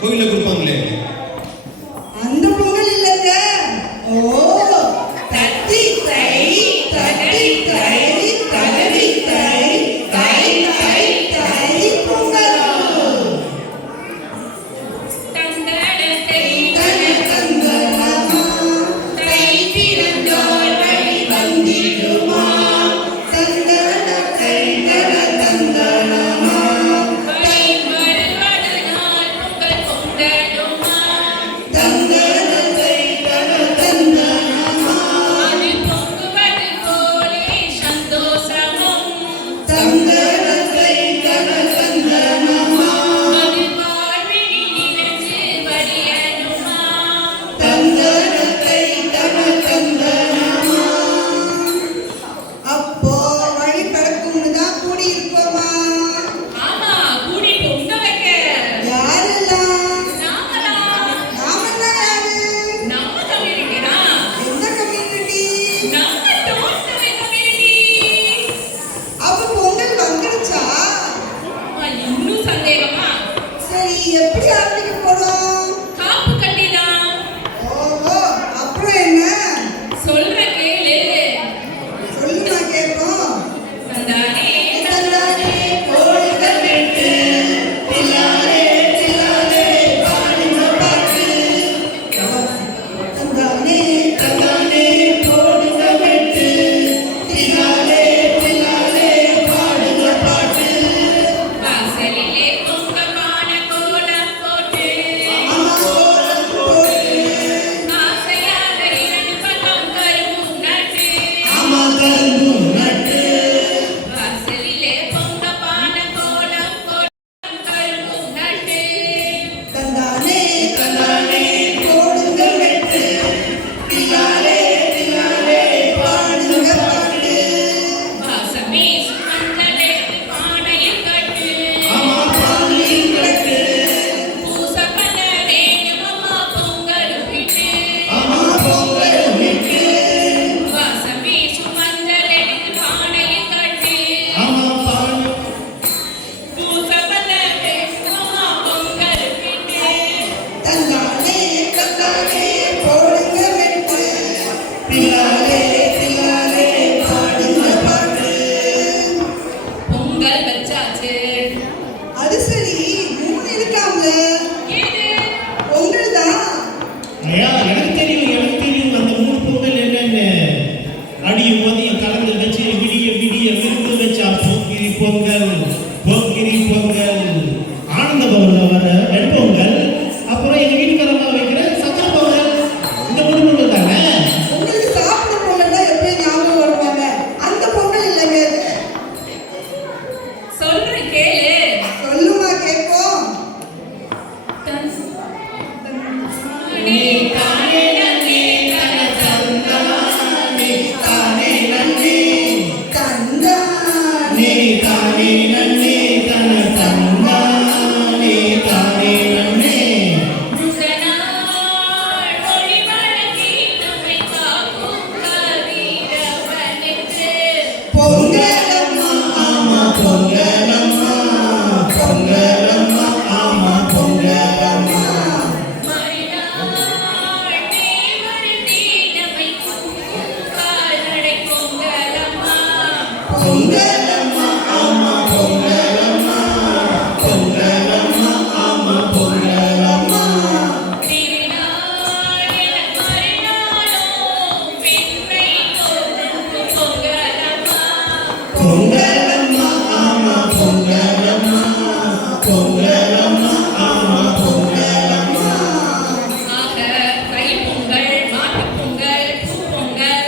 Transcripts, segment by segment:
கோயில்ல கொடுப்பாங்களே அந்த பொங்கல் இல்லங்க. ஓ தட்டி தை தட்டி தை தட்டி தை தை தை தை பொங்கல். தந்தட தை தந்தடமா தை பிறந்தோர் வழி வந்திடுமா. தந்தட தை தந்தடமா எப்படி ஆரம்பிக்க போறோம்? காப்பு கட்டிதான். ஓஹோ, அப்புறம் என்ன? சொல்ற கேளு. சொல்லுமா கேட்போம். தந்தானே தந்தானே கோழிக வெட்டு தில்லாலே தில்லாலே பாடுங்க பாட்டு. தந்தானே தந்தானே கோழிக வெட்டு தில்லாலே தில்லாலே பாடுங்க பாட்டு. வாசலிலே பொங்க பான கோலம் போட்டு கோலம் போட்டு ஆசையாக இரண்டு பக்கம் கரும்பும் நட்டு. கரும்பும் நட்டு. வாசலிலே பொங்க பான கோலம் போட்டு கரும்பும் நட்டு. தந்தானே தந்தானே கோடுங்க வெட்டு தில்லாலே தில்லாலே பாடுங்க பாட்டு. வாசமே சுமந்தலே பானையில் கட்டு. பானையில் கட்டு. பூச பண்ண வேணும் அம்மா பொங்கலும் விட்டு. பொங்கலும் விட்டு. வாசமே சுமந்தலே பானையில் கட்டு. பூச பண்ண வேணும் அம்மா பொங்கலும் விட்டு. தந்தானே தந்தானே கோடுங்க வெட்டு தில்லாலே தில்லாலே பாடுங்க பாட்டு. பொங்கல் வச்சாச்சு. அது சரி, 3 இருக்காங்க. ஏது பொங்கல் தான். ஐயா எனக்கு தெரியும் அந்த 3 பொங்கல் என்னன்னு. அடியும் மதியம் கலந்து வச்சு விடிய விடிய விருந்து வச்சா போக்கிரி பொங்கல் போக்கிரி பொங்கல். ஆனந்த பவன்ல வர வெண்பொங்கல், அப்புறம் எங்க வீட்டுக்காரமா வைக்கிற சக்கரை பொங்கல். இந்த 3 பொங்கல் தானே. உங்களுக்கு சாப்பிட பொங்கல் தான் எப்படி ஞாபகம் வருவாங்க? அந்த பொங்கல் இல்லைங்க இது. சொல்ற கேளு. சொல்லுமா கேட்போம். நீ தானே நன்னே தன தந்தானே தானே நன்னே தந்தானே தானே நன்னே தன தந்தானே தானே நன்னே. முகநாள் ஒளி வழங்கி நம்மை காக்கும் கதிரவனுக்கு. பொங்கலம்மா ஆமா பொங்கலம்மா பொங்கலம்மா ஆமா பொங்கலம்மா. மறுநாள் தேவருந்தி நம்மை கூக்கும் கால்நடை பொங்கலம்மா. பொங்கலம்மா ஆமா பொங்கலம்மா பொங்கலம்மா ஆமா பொங்கலம்மா. திருநாள் என மறுநாளோ பெண்மை தோன்றும் பொங்கலம்மா. பொங்கலம்மா ஆமா பொங்கலம்மா பொங்கலம்மா ஆமா பொங்கலம்மா. ஆக தை பொங்கல், மாட்டுப் பொங்கல், பூ பொங்கல்,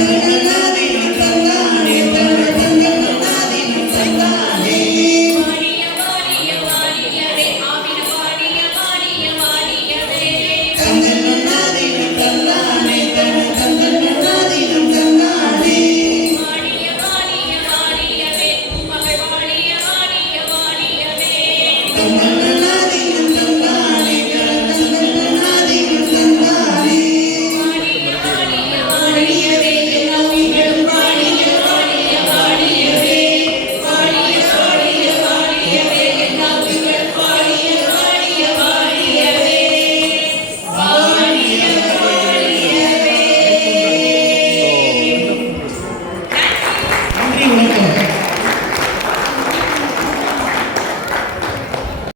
தன்னன்னாதீனம் தந்தானே தன்னன்னாதீனம் தந்தானே வாடிய வாடிய வாடியவே ஆவின வாடிய வாடிய வாடியவே தன்னன்னாதீனம் தந்தானே தன்னன்னாதீனம் தந்தானே வாடிய வாடிய வாடியவே மகள் வாடிய வாடிய வாடியவே தன்னன்னாதீனம் தந்தானே தன்னன்னாதீனம் தந்தானே வாடிய வாடிய வாடியவே எல்லா உயிர்களும் வாடிய வாடிய வாடியவே வாடிய வாடிய வாடியவே எல்லா உயிர்களும் வாடிய வாடிய வாடியவே வாடிய வாடியவே நன்றி வணக்கம்